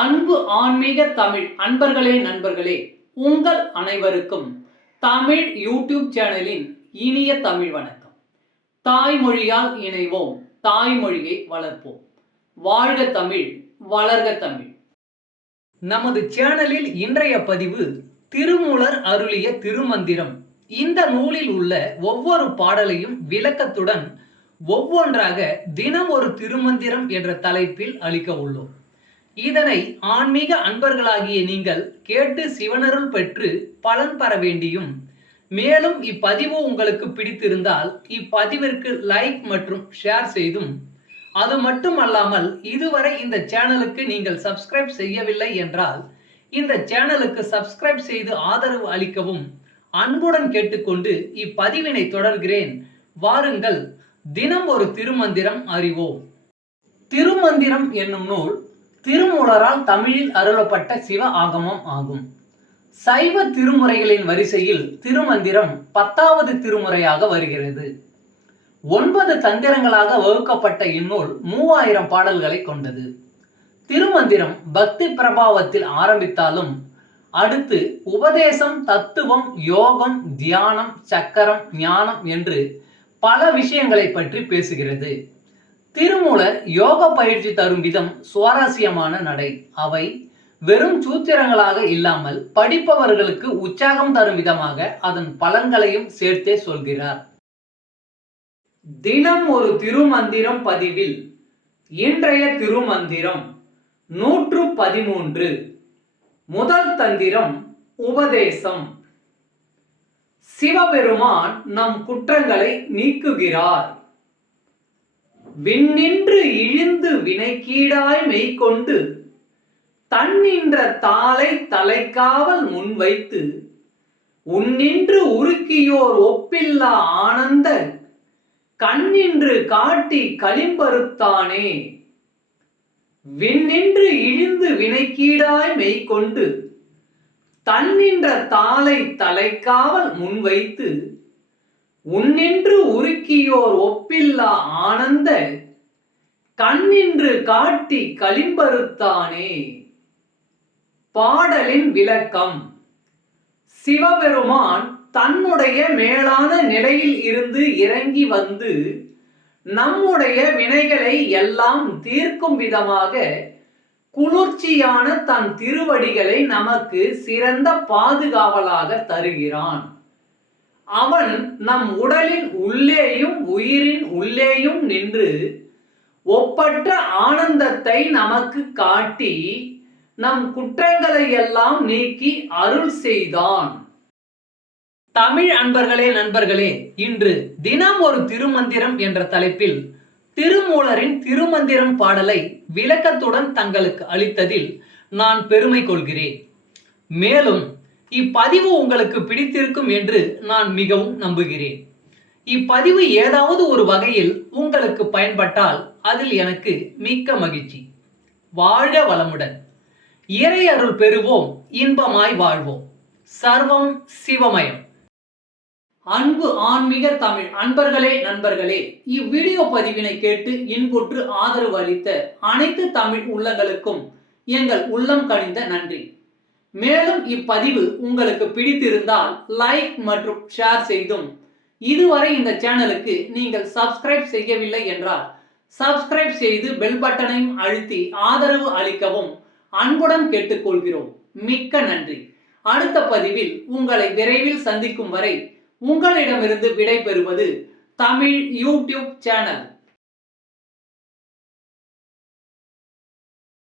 அன்பு ஆன்மீக தமிழ் அன்பர்களே நண்பர்களே, உங்கள் அனைவருக்கும் தமிழ் யூடியூப் சேனலின் இனிய தமிழ் வணக்கம். தாய்மொழியால் இணைவோம், தாய்மொழியை வளர்ப்போம். வாழ்க தமிழ், வளர்க தமிழ். நமது சேனலில் இன்றைய பதிவு திருமூலர் அருளிய திருமந்திரம். இந்த நூலில் உள்ள ஒவ்வொரு பாடலையும் விளக்கத்துடன் ஒவ்வொன்றாக தினம் ஒரு திருமந்திரம் என்ற தலைப்பில் அளிக்க உள்ளோம். இதனை ஆன்மீக அன்பர்களாகிய நீங்கள் கேட்டு சிவனருள் பெற்று பலன் பெற வேண்டியும், மேலும் இப்பதிவு உங்களுக்கு பிடித்திருந்தால் இப்பதிவிற்கு லைக் மற்றும் ஷேர் செய்தும், அது மட்டுமல்லாமல் இதுவரை இந்த சேனலுக்கு நீங்கள் சப்ஸ்கிரைப் செய்யவில்லை என்றால் இந்த சேனலுக்கு சப்ஸ்கிரைப் செய்து ஆதரவு அளிக்கவும் அன்புடன் கேட்டுக்கொண்டு இப்பதிவினை தொடர்கிறேன். வாருங்கள், தினம் ஒரு திருமந்திரம் அறிவோம். திருமந்திரம் என்னும் நூல் திருமூலரால் தமிழில் அருளப்பட்ட சிவ ஆகமம் ஆகும். சைவ திருமுறைகளின் வரிசையில் திருமந்திரம் 10வது திருமுறையாக வருகிறது. 9 தந்திரங்களாக வகுக்கப்பட்ட இந்நூல் 3000 பாடல்களை கொண்டது. திருமந்திரம் பக்தி பிரபாவத்தில் ஆரம்பித்தாலும் அடுத்து உபதேசம், தத்துவம், யோகம், தியானம், சக்கரம், ஞானம் என்று பல விஷயங்களை பற்றி பேசுகிறது. திருமூலர் யோக பயிற்சி தரும் விதம் சுவாரஸ்யமான நடை. அவை வெறும் சூத்திரங்களாக இல்லாமல் படிப்பவர்களுக்கு உற்சாகம் தரும் விதமாக அதன் பலன்களையும் சேர்த்தே சொல்கிறார். தினம் ஒரு திருமந்திரம் பதிவில் இன்றைய திருமந்திரம் 113. முதல் தந்திரம் உபதேசம். சிவபெருமான் நம் குற்றங்களை நீக்குகிறார். விண்ணின்று இழிந்து வினைக்கீடாய் மெய்கொண்டு தன்னின்ற தாளை தலைக்காவல் முன்வைத்து உன்னின்று உருக்கியோர் ஒப்பில்லா ஆனந்த கண்ணின்று காட்டி களிம்பருத்தானே. விண்ணின்று இழிந்து வினைக்கீடாய் மெய்கொண்டு தன்னின்ற தாளை தலைக்காவல் முன்வைத்து உன்னின்று உருக்கியோர் ஒப்பில்லா ஆனந்த கண்ணின்று காட்டி களிம்பருத்தானே. பாடலின் விளக்கம். சிவபெருமான் தன்னுடைய மேலான நிலையில் இருந்து இறங்கி வந்து நம்முடைய வினைகளை எல்லாம் தீர்க்கும் விதமாக குளிர்ச்சியான தன் திருவடிகளை நமக்கு சிறந்த பாதுகாவலாக தருகிறான். அவன் நம் உடலின் உள்ளேயும் உயிரின் உள்ளேயும் நின்று ஒப்பற்ற ஆனந்தத்தை நமக்கு காட்டி நம் குற்றங்களை எல்லாம் நீக்கி அருள் செய்தான். தமிழ் அன்பர்களே நண்பர்களே, இன்று தினம் ஒரு திருமந்திரம் என்ற தலைப்பில் திருமூலரின் திருமந்திரம் பாடலை விளக்கத்துடன் தங்களுக்கு அளித்ததில் நான் பெருமை கொள்கிறேன். மேலும் இப்பதிவு உங்களுக்கு பிடித்திருக்கும் என்று நான் மிகவும் நம்புகிறேன். இப்பதிவு ஏதாவது ஒரு வகையில் உங்களுக்கு பயன்பட்டால் அதில் எனக்கு மிக்க மகிழ்ச்சி. வாழ்க வளமுடன். இறை அருள் பெறுவோம், இன்பமாய் வாழ்வோம். சர்வம் சிவமயம். அன்பு ஆன்மீக தமிழ் அன்பர்களே நண்பர்களே, இவ்வீடியோ பதிவினை கேட்டு இன்புற்று ஆதரவு அளித்த அனைத்து தமிழ் உள்ளங்களுக்கும் எங்கள் உள்ளம் கனிந்த நன்றி. மேலும் இப்பதிவு உங்களுக்கு பிடித்திருந்தால் லைக் மற்றும் ஷேர் செய்தும், இதுவரை இந்த சேனலுக்கு நீங்கள் சப்ஸ்கிரைப் செய்யவில்லை என்றால் சப்ஸ்கிரைப் செய்து பெல் பட்டனையும் அழுத்தி ஆதரவு அளிக்கவும் அன்புடன் கேட்டுக்கொள்கிறோம். மிக்க நன்றி. அடுத்த பதிவில் உங்களை விரைவில் சந்திக்கும் வரை உங்களிடமிருந்து விடை பெறுவது தமிழ் யூடியூப் சேனல்.